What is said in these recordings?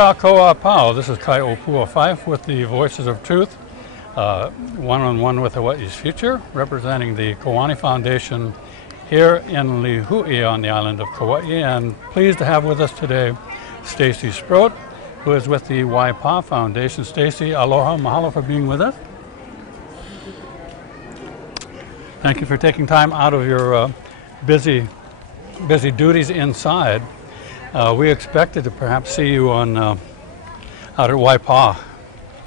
Ka Koa Pau. This is Kai Opua Fife with the Voices of Truth, one-on-one with Hawaii's future, representing the Koani Foundation here in Lihui on the island of Kauai. And pleased to have with us today Stacy Sproat, who is with the Waipa Foundation. Stacy, aloha, mahalo for being with us. Thank you for taking time out of your busy duties inside. We expected to perhaps see you on out at Waipa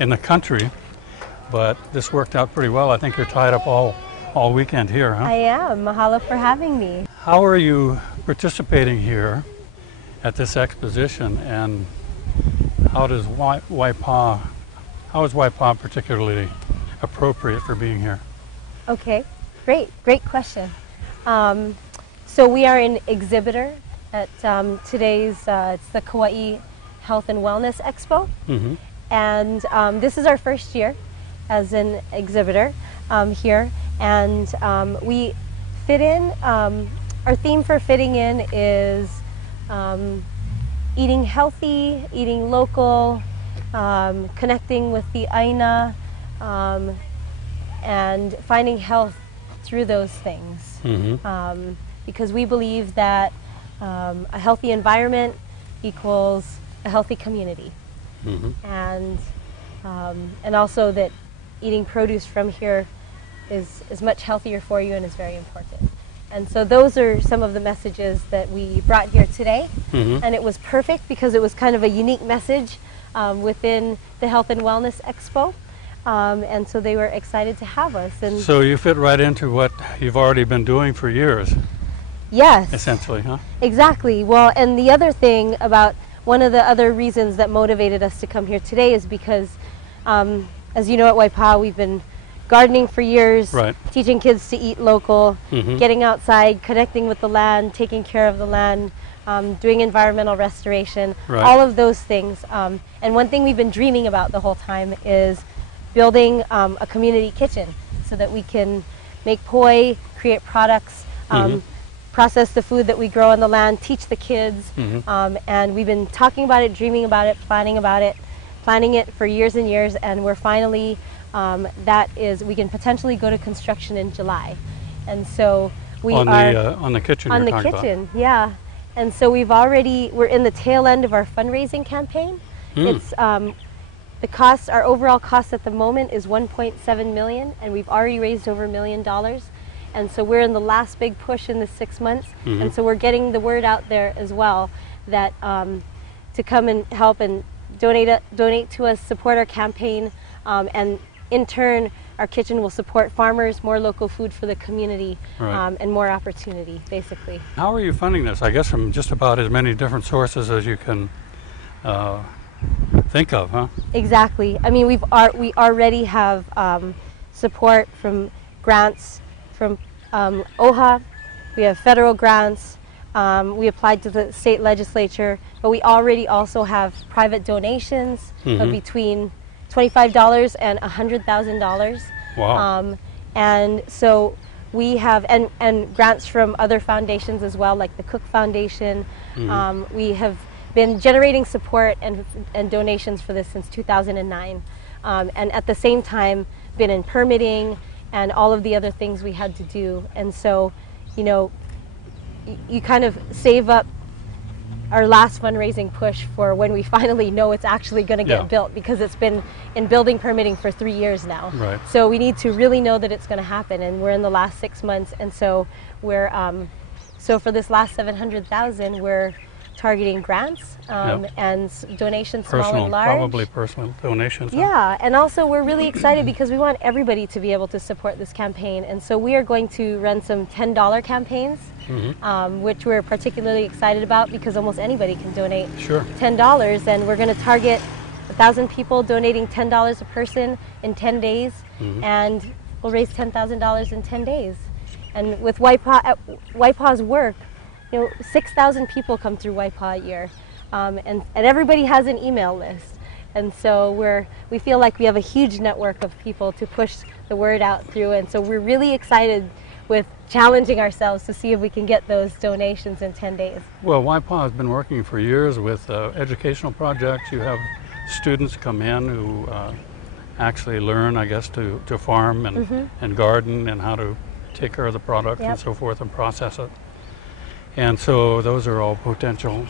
in the country, but this worked out pretty well. I think you're tied up all weekend here, huh? I am. Mahalo for having me. How are you participating here at this exposition, and how is Waipa particularly appropriate for being here? Okay, great question. So we are an exhibitor at today's, it's the Kauai Health and Wellness Expo. Mm-hmm. And this is our first year as an exhibitor here. And we fit in, our theme for fitting in is eating healthy, eating local, connecting with the Aina, and finding health through those things. Mm-hmm. Because we believe that a healthy environment equals a healthy community. Mm-hmm. And also that eating produce from here is much healthier for you and is very important. And so those are some of the messages that we brought here today. Mm-hmm. And it was perfect because it was kind of a unique message within the Health and Wellness Expo. And so they were excited to have us. And so you fit right into what you've already been doing for years. Yes. Essentially, huh? Exactly. Well, and the other thing about one of the other reasons that motivated us to come here today is because, as you know, at Waipa, we've been gardening for years, right, teaching kids to eat local, mm-hmm, getting outside, connecting with the land, taking care of the land, doing environmental restoration, right, all of those things. And one thing we've been dreaming about the whole time is building a community kitchen so that we can make poi, create products, mm-hmm, process the food that we grow on the land, teach the kids, mm-hmm, and we've been talking about it, dreaming about it, planning it for years and years, and we're finally, we can potentially go to construction in July. And so we on the kitchen on you're the talking kitchen, about. yeah. And so we're in the tail end of our fundraising campaign. It's our overall cost at the moment is $1.7 million, and we've already raised over $1 million. And so we're in the last big push in the 6 months, mm-hmm, and so we're getting the word out there as well that to come and help and donate to us, support our campaign, and in turn our kitchen will support farmers, more local food for the community, right, and more opportunity, basically. How are you funding this? I guess from just about as many different sources as you can think of, huh? Exactly. I mean, we already have support from grants from OHA. We have federal grants. We applied to the state legislature, but we already also have private donations, mm-hmm, of between $25 and $100,000. Wow. And so we have, and grants from other foundations as well, like the Cook Foundation. Mm-hmm. We have been generating support and donations for this since 2009. And at the same time, been in permitting and all of the other things we had to do. And so, you know, you kind of save up our last fundraising push for when we finally know it's actually going to get built, because it's been in building permitting for 3 years now. Right. So we need to really know that it's going to happen, and we're in the last 6 months. And so we're, so for this last $700,000, we're targeting grants and donations, small and large. Probably personal donations. Huh? Yeah, and also we're really excited because we want everybody to be able to support this campaign, and so we are going to run some $10 campaigns, mm-hmm, which we're particularly excited about because almost anybody can donate $10, and we're going to target 1,000 people donating $10 a person in 10 days, mm-hmm, and we'll raise $10,000 in 10 days. And with Waipa's work, you know, 6,000 people come through Waipa a year, and everybody has an email list. And so we feel like we have a huge network of people to push the word out through, and so we're really excited with challenging ourselves to see if we can get those donations in 10 days. Well, Waipaw has been working for years with educational projects. You have students come in who actually learn, I guess, to farm and garden and how to take care of the product and so forth and process it. And so those are all potential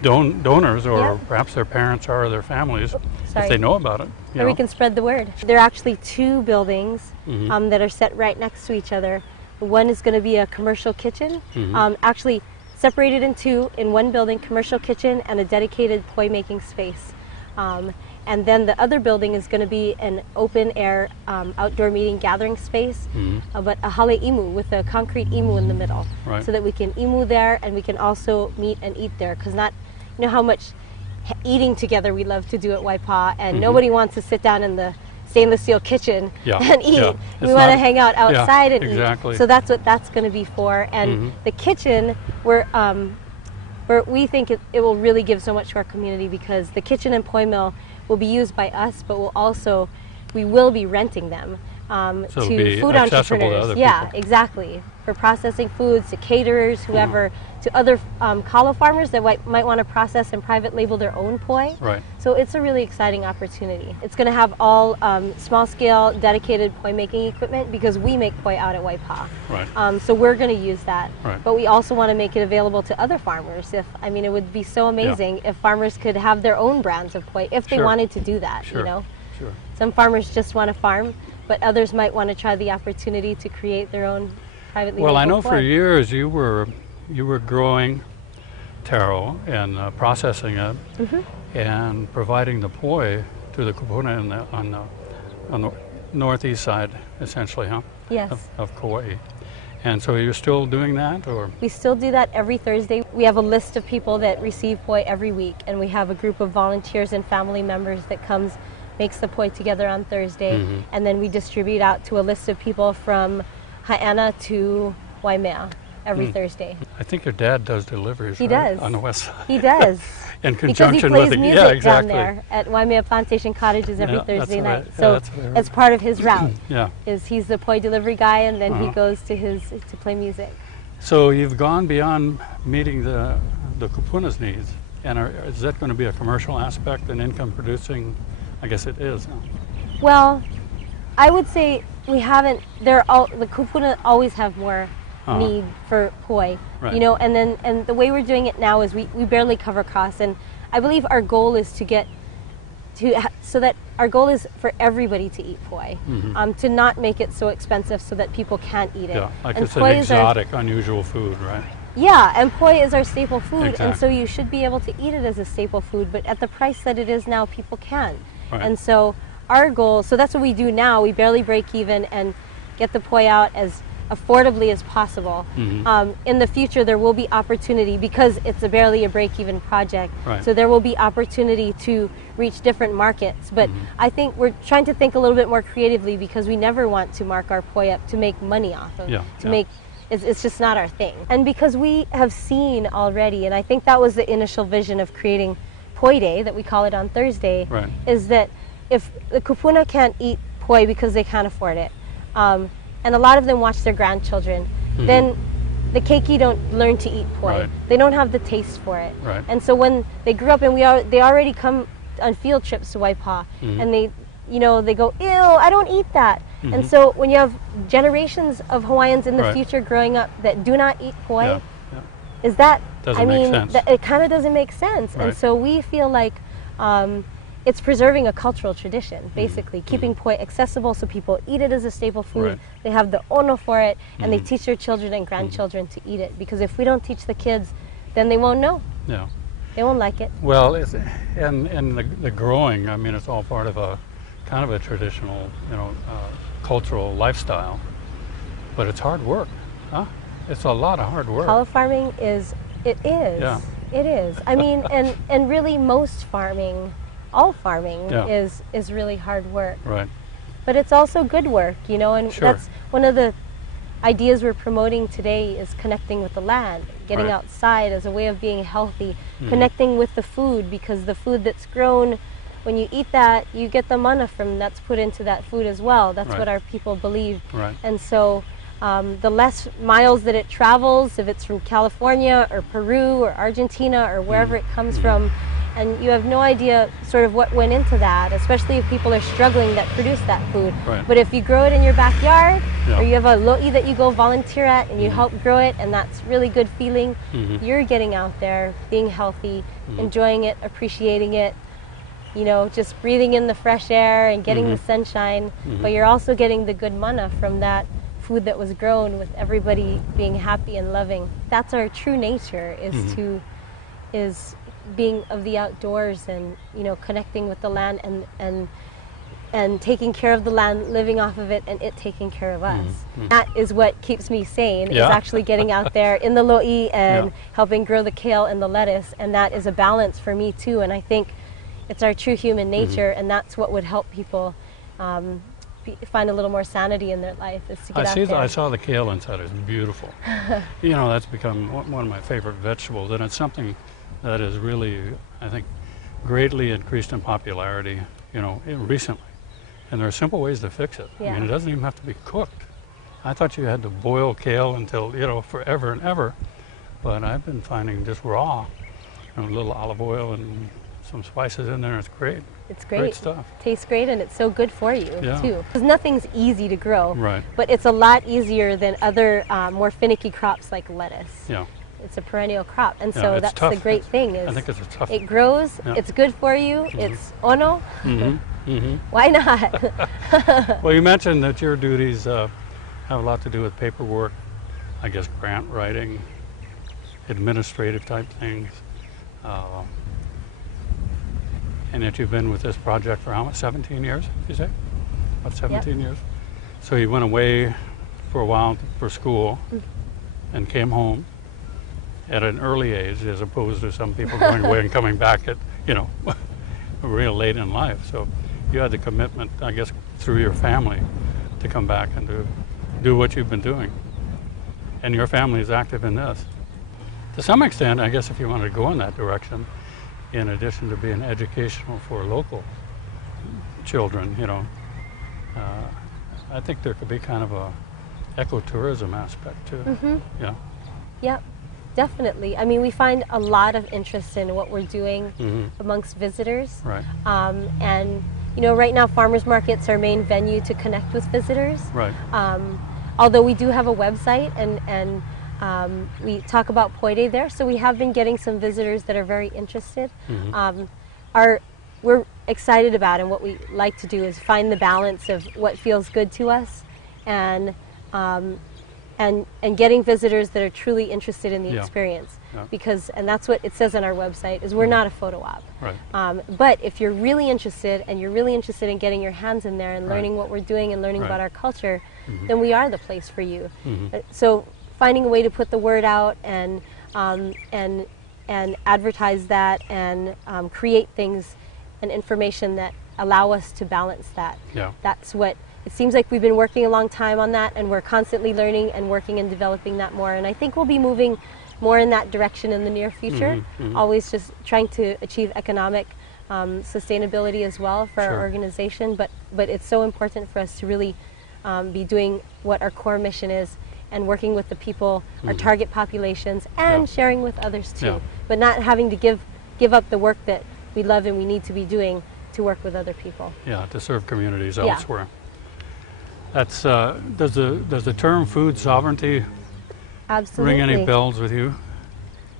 donors, or perhaps their parents or their families, if they know about it. Or we can spread the word. There are actually 2 buildings that are set right next to each other. One is going to be a commercial kitchen, actually separated in 2, in one building, commercial kitchen and a dedicated poi making space. And then the other building is going to be an open air outdoor meeting gathering space, but a hale imu with a concrete imu in the middle, so that we can imu there and we can also meet and eat there, because you know how much eating together we love to do at Waipaw, and nobody wants to sit down in the stainless steel kitchen and eat. We want to hang out outside and eat. So that's what that's going to be for. And the kitchen, we think it will really give so much to our community, because the kitchen and poi mill will be used by us, but we will be renting them to food entrepreneurs. Exactly. For processing foods, to caterers, whoever, to other kalo farmers that might want to process and private label their own poi. So it's a really exciting opportunity. It's going to have all small-scale, dedicated poi making equipment, because we make poi out at Waipaw. So we're going to use that. But we also want to make it available to other farmers. I mean, it would be so amazing if farmers could have their own brands of poi, if they wanted to do that. You know, some farmers just want to farm, but others might want to try the opportunity to create their own privately. Well, I know for years you were growing taro and processing it and providing the poi to the kupuna on the northeast side, essentially, of Kauai. And so you're still doing that, or? We still do that every Thursday. We have a list of people that receive poi every week, and we have a group of volunteers and family members that makes the poi together on Thursday, and then we distribute out to a list of people from Ha'ana to Waimea every Thursday. I think your dad does deliveries, He does. On the west side. He does. In conjunction because he plays with music down there at Waimea Plantation Cottages every Thursday night. So it's part of his route. He's the poi delivery guy, and then he goes to play music. So you've gone beyond meeting the kupuna's needs, and is that going to be a commercial aspect and income producing? I guess it is. Well, I would say we haven't. The kupuna always have more need for poi, you know, and the way we're doing it now is we barely cover costs, and I believe our goal is so that our goal is for everybody to eat poi, to not make it so expensive so that people can't eat it. Like it's an exotic, unusual food, right? Yeah, and poi is our staple food, and so you should be able to eat it as a staple food, but at the price that it is now, people can't. And so our goal, so that's what we do now. We barely break even and get the poi out as affordably as possible. In the future, there will be opportunity, because it's barely a break-even project. So there will be opportunity to reach different markets. But I think we're trying to think a little bit more creatively, because we never want to mark our poi up to make money off of. It's just not our thing. And because we have seen already, and I think that was the initial vision of creating Poi Day, that we call it on Thursday, is that if the kupuna can't eat poi because they can't afford it, and a lot of them watch their grandchildren, then the keiki don't learn to eat poi. They don't have the taste for it. And so when they grew up, and they already come on field trips to Waipaw, and they go, ew, I don't eat that. And so when you have generations of Hawaiians in the future growing up that do not eat poi, is that, it kind of doesn't make sense. And so we feel like it's preserving a cultural tradition, basically, keeping poi accessible so people eat it as a staple food. They have the ono for it, and they teach their children and grandchildren to eat it. Because if we don't teach the kids, then they won't know. They won't like it. Well, and the growing, I mean, it's all part of a kind of a traditional, cultural lifestyle, but it's hard work, It's a lot of hard work. Kalo farming is. It is. I mean, and really most farming, all farming is really hard work. But it's also good work, and that's one of the ideas we're promoting today, is connecting with the land, getting outside as a way of being healthy, connecting with the food, because the food that's grown, when you eat that, you get the mana that's put into that food as well. That's what our people believe. And so the less miles that it travels, if it's from California or Peru or Argentina or wherever it comes from. And you have no idea sort of what went into that, especially if people are struggling that produce that food. Right. But if you grow it in your backyard, or you have a lo'i that you go volunteer at and you help grow it, and that's really good feeling, you're getting out there, being healthy, enjoying it, appreciating it, you know, just breathing in the fresh air and getting the sunshine, but you're also getting the good mana from that food that was grown with everybody being happy and loving. That's our true nature, is being of the outdoors and, you know, connecting with the land and taking care of the land, living off of it, and it taking care of us. That is what keeps me sane, is actually getting out there in the lo'i and helping grow the kale and the lettuce, and that is a balance for me too. And I think it's our true human nature, and that's what would help people find a little more sanity in their life, is to get out there. I saw the kale inside. It's beautiful. You know, that's become one of my favorite vegetables, and it's something that is really, I think, greatly increased in popularity, you know, recently. And there are simple ways to fix it. I mean, it doesn't even have to be cooked. I thought you had to boil kale until, you know, forever and ever. But I've been finding just raw, you know, a little olive oil and some spices in there. It's great. It's great. Great stuff. Tastes great, and it's so good for you too. Because nothing's easy to grow. Right. But it's a lot easier than other more finicky crops like lettuce. Yeah. It's a perennial crop, and so that's tough. the great thing, is I think it's a tough. it grows, it's good for you, it's ono. Why not? Well, you mentioned that your duties have a lot to do with paperwork, I guess grant writing, administrative type things, and that you've been with this project for how much, 17 years, you say? About 17 years? So you went away for a while for school and came home at an early age, as opposed to some people going away and coming back at, you know, real late in life. So you had the commitment, I guess, through your family to come back and to do what you've been doing. And your family is active in this. To some extent, I guess, if you wanted to go in that direction, in addition to being educational for local children, you know, I think there could be kind of a ecotourism aspect too. Yeah. Yep. Definitely. I mean, we find a lot of interest in what we're doing amongst visitors. Right. And, you know, right now farmers markets are our main venue to connect with visitors. Right. Although we do have a website, and we talk about Poide there, so we have been getting some visitors that are very interested. We're excited about, and what we like to do is find the balance of what feels good to us, and getting visitors that are truly interested in the experience. Because, and that's what it says on our website, is we're not a photo op. Right. But if you're really interested, and you're really interested in getting your hands in there and learning what we're doing and learning about our culture, then we are the place for you. So finding a way to put the word out and advertise that, and create things and information that allow us to balance that. That's what it seems like. We've been working a long time on that, and we're constantly learning and working and developing that more. And I think we'll be moving more in that direction in the near future. Always just trying to achieve economic sustainability as well for our organization. But it's so important for us to really be doing what our core mission is, and working with the people, our target populations, and sharing with others too. But not having to give up the work that we love and we need to be doing to work with other people. Yeah, to serve communities elsewhere. That's does the term food sovereignty ring any bells with you?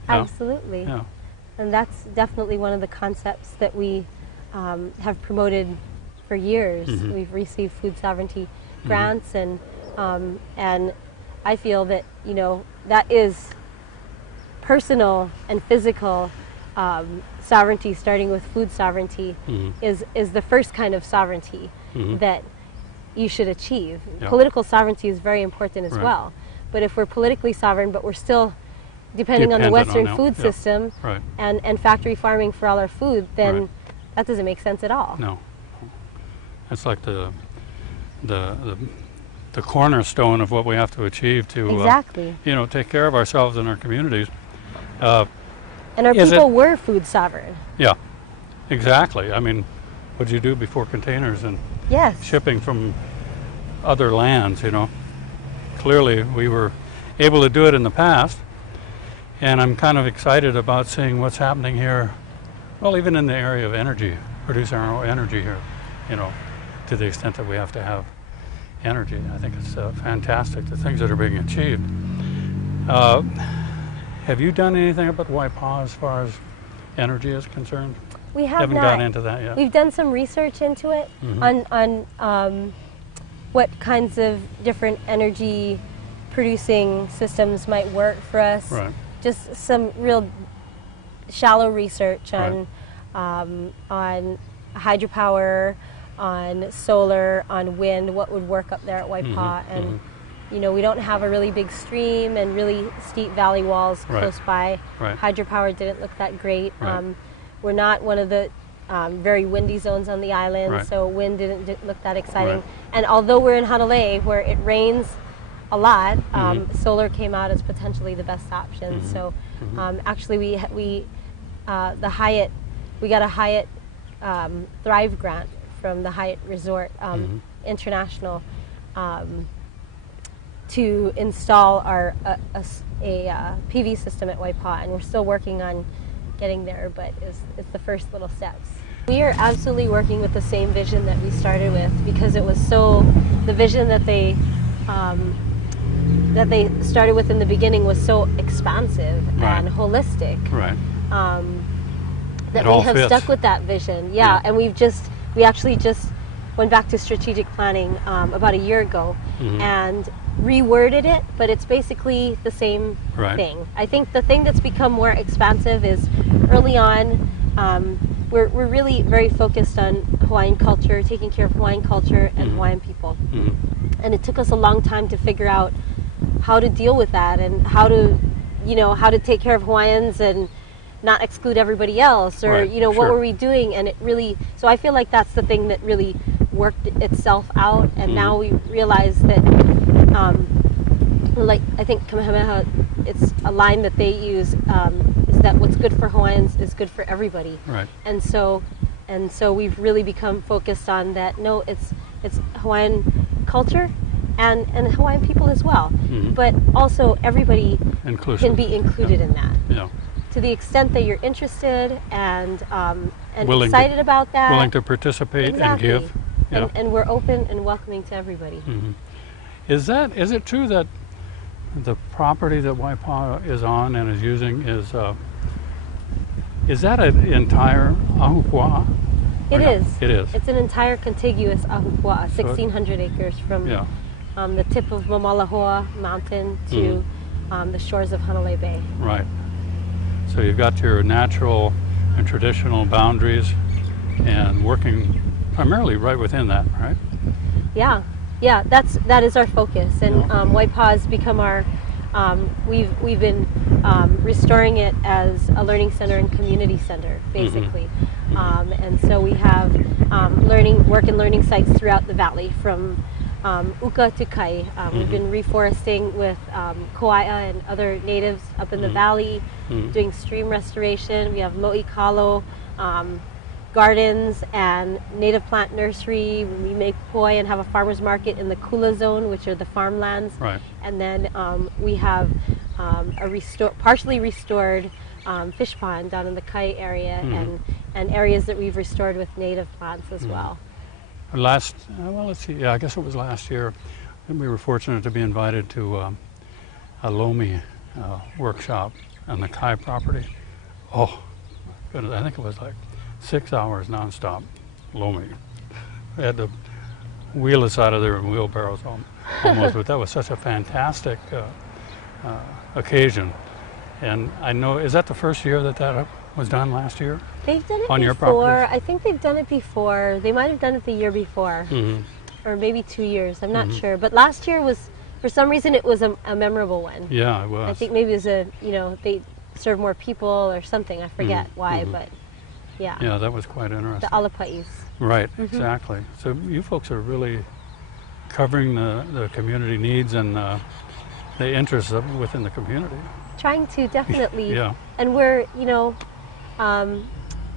Absolutely. Yeah. And that's definitely one of the concepts that we have promoted for years. We've received food sovereignty grants, and I feel that, you know, that is personal and physical sovereignty, starting with food sovereignty, is the first kind of sovereignty that you should achieve. Political sovereignty is very important as well. But if we're politically sovereign, but we're still depending on the Western food system and factory farming for all our food, then that doesn't make sense at all. No. It's like the cornerstone of what we have to achieve to you know, take care of ourselves and our communities. And our people were food sovereign. Yeah, exactly. I mean, what did you do before containers and shipping from other lands, you know? clearly we were able to do it in the past, and I'm kind of excited about seeing what's happening here, well, even in the area of energy, producing our own energy here, you know, to the extent that we have to have energy. I think it's fantastic, the things that are being achieved. Have you done anything about Waipaw as far as energy is concerned? We haven't not. gotten into that yet. We've done some research into it on what kinds of different energy producing systems might work for us. Right. Just some real shallow research on hydropower, on solar, on wind, what would work up there at Waipaw. And you know, we don't have a really big stream and really steep valley walls close by. Right. Hydropower didn't look that great. Right. We're not one of the very windy zones on the island, Right. so wind didn't look that exciting. Right. And although we're in Hanalei, where it rains a lot, solar came out as potentially the best option. So actually, we got a Hyatt Thrive grant from the Hyatt Resort International to install our a PV system at Waipaw, and we're still working on getting there, but it's the first little steps. We are absolutely working with the same vision that we started with, because it was the vision that they started with in the beginning was so expansive and holistic. Right. That we have stuck with that vision. Yeah, and we actually just went back to strategic planning about a year ago and reworded it, but it's basically the same thing. I think the thing that's become more expansive is early on, we're really very focused on Hawaiian culture, taking care of Hawaiian culture and Hawaiian people. And it took us a long time to figure out how to deal with that and how to take care of Hawaiians and not exclude everybody else, or what were we doing. And it really, so I feel like that's the thing that really worked itself out. And now we realize that like I think Kamehameha, it's a line that they use, is that what's good for Hawaiians is good for everybody. Right. And so we've really become focused on that. No, it's Hawaiian culture and Hawaiian people as well, but also everybody can be included in that. Yeah. To the extent that you're interested and willing excited about that, willing to participate and give. Yeah. And we're open and welcoming to everybody. Is it true that the property that Waipaw is on and is using is that an entire ahupua'a? It is. It is. It's an entire contiguous ahupua'a, 1,600 acres from the tip of Mamalahoa Mountain to the shores of Hanalei Bay. Right. So you've got your natural and traditional boundaries and working primarily right within that, right? Yeah, that is our focus, and Waipaw has become our. We've been restoring it as a learning center and community center, basically, and so we have work and learning sites throughout the valley from Uka to Kai. We've been reforesting with Kauaia and other natives up in the valley, doing stream restoration. We have Mo'i Kalo gardens and native plant nursery. We make poi and have a farmer's market in the Kula zone, which are the farmlands. Right. And then we have a partially restored fish pond down in the Kai area, and areas that we've restored with native plants as well. Let's see, I guess it was last year, we were fortunate to be invited to a Lomi workshop on the Kai property. Oh, goodness, I think it was like 6 hours nonstop Lomi. We had to wheel us out of there in wheelbarrows almost, but that was such a fantastic occasion. And I know, is that the first year that was done last year? They've done it on before. Your properties? I think they've done it before. They might have done it the year before, or maybe 2 years. I'm not sure. But last year was, for some reason, it was a memorable one. Yeah, it was. I think maybe it was they served more people or something. I forget why, but yeah. Yeah, that was quite interesting. The alapa'is. Right, exactly. So you folks are really covering the community needs and the interests within the community. Trying to, definitely. Yeah. And we're,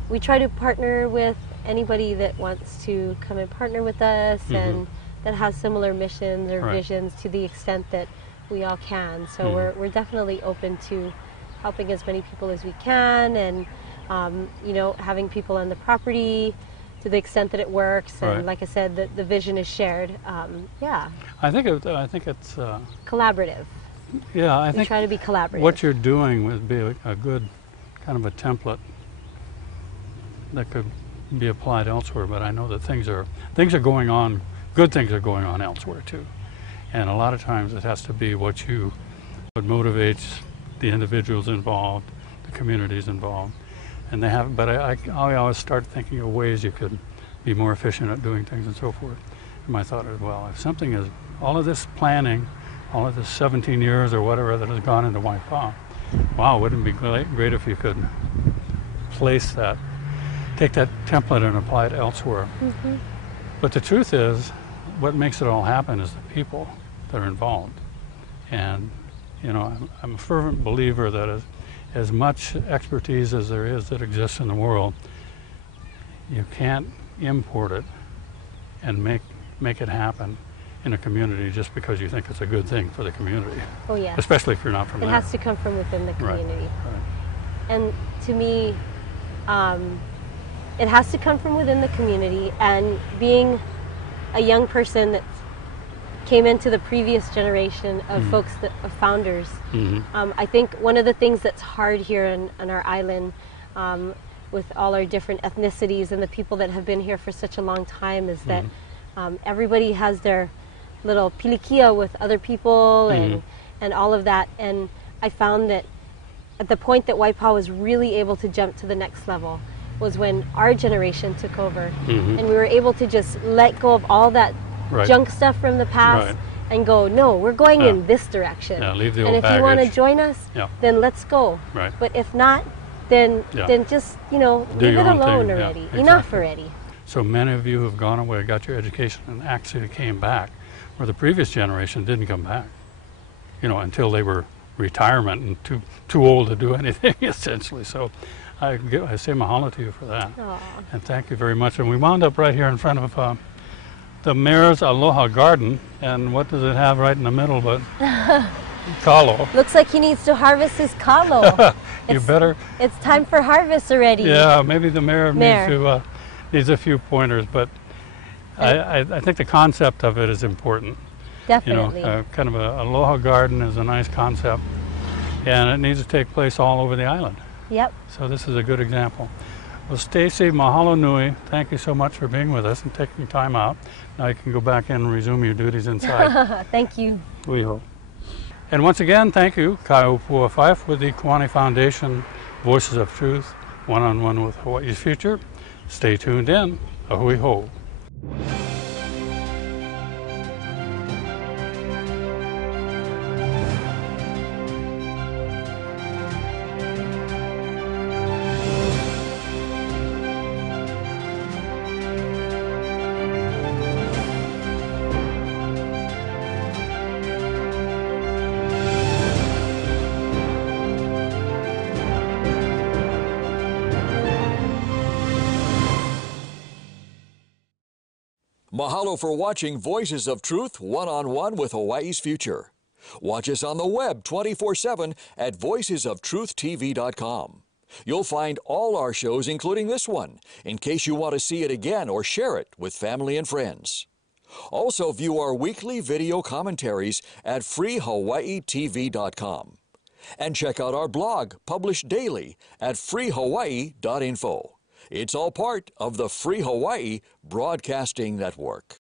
we try to partner with anybody that wants to come and partner with us, and that has similar missions or Right. visions to the extent that we all can. So we're definitely open to helping as many people as we can, and you know, having people on the property to the extent that it works. And Right. like I said, the vision is shared. Yeah, I think it's collaborative. yeah. I We think try to be collaborative. what you're doing would be a good kind of a template that could be applied elsewhere. But I know that things are going on. Good things are going on elsewhere too, and a lot of times it has to be what motivates the individuals involved, the communities involved, and they have. But I always start thinking of ways you could be more efficient at doing things and so forth. And my thought is, well, if something is all of this planning, all of this 17 years or whatever that has gone into Waipa, wow, wouldn't it be great if you could place that, take that template and apply it elsewhere. But the truth is, what makes it all happen is the people that are involved. And you know, I'm a fervent believer that as much expertise as there is that exists in the world, you can't import it and make it happen in a community just because you think it's a good thing for the community. Oh yeah. Especially if you're not from It there. has to come from within the Right, community. right. And to me, it has to come from within the community. And being a young person that came into the previous generation of folks, of founders, I think one of the things that's hard here on our island, with all our different ethnicities and the people that have been here for such a long time, is that everybody has their little pilikia with other people and all of that. And I found that at the point that Waipa was really able to jump to the next level was when our generation took over, and we were able to just let go of all that Right. junk stuff from the past Right. and go, no, we're going Yeah. in this direction. Yeah, leave the and old if baggage. you want to join us, Yeah. then let's go. Right. But if not, then Yeah. just, you know, Do leave your it own alone thing. Yeah, already. exactly. Enough already. So many of you have gone away, got your education, and actually came back, where the previous generation didn't come back, you know, until they were retirement and too old to do anything, essentially. So I say mahalo to you for that. Aw. And thank you very much. And we wound up right here in front of the Mayor's Aloha Garden. And what does it have right in the middle but kalo? Looks like he needs to harvest his kalo. You better. It's time for harvest already. Yeah, maybe the mayor needs a few pointers, but I think the concept of it is important. Definitely. You know, kind of a aloha garden is a nice concept, and it needs to take place all over the island. Yep. So this is a good example. Well, Stacy, mahalo nui. Thank you so much for being with us and taking time out. Now you can go back in and resume your duties inside. Thank you. We hope. And once again, thank you, Kale Opua with the Kiwani Foundation, Voices of Truth, one-on-one with Hawaii's future. Stay tuned in. Ahui ho. Mahalo for watching Voices of Truth one-on-one with Hawaii's future. Watch us on the web 24/7 at voicesoftruthtv.com. You'll find all our shows, including this one, in case you want to see it again or share it with family and friends. Also view our weekly video commentaries at freehawaiitv.com. And check out our blog, published daily, at freehawaii.info. It's all part of the Free Hawaii Broadcasting Network.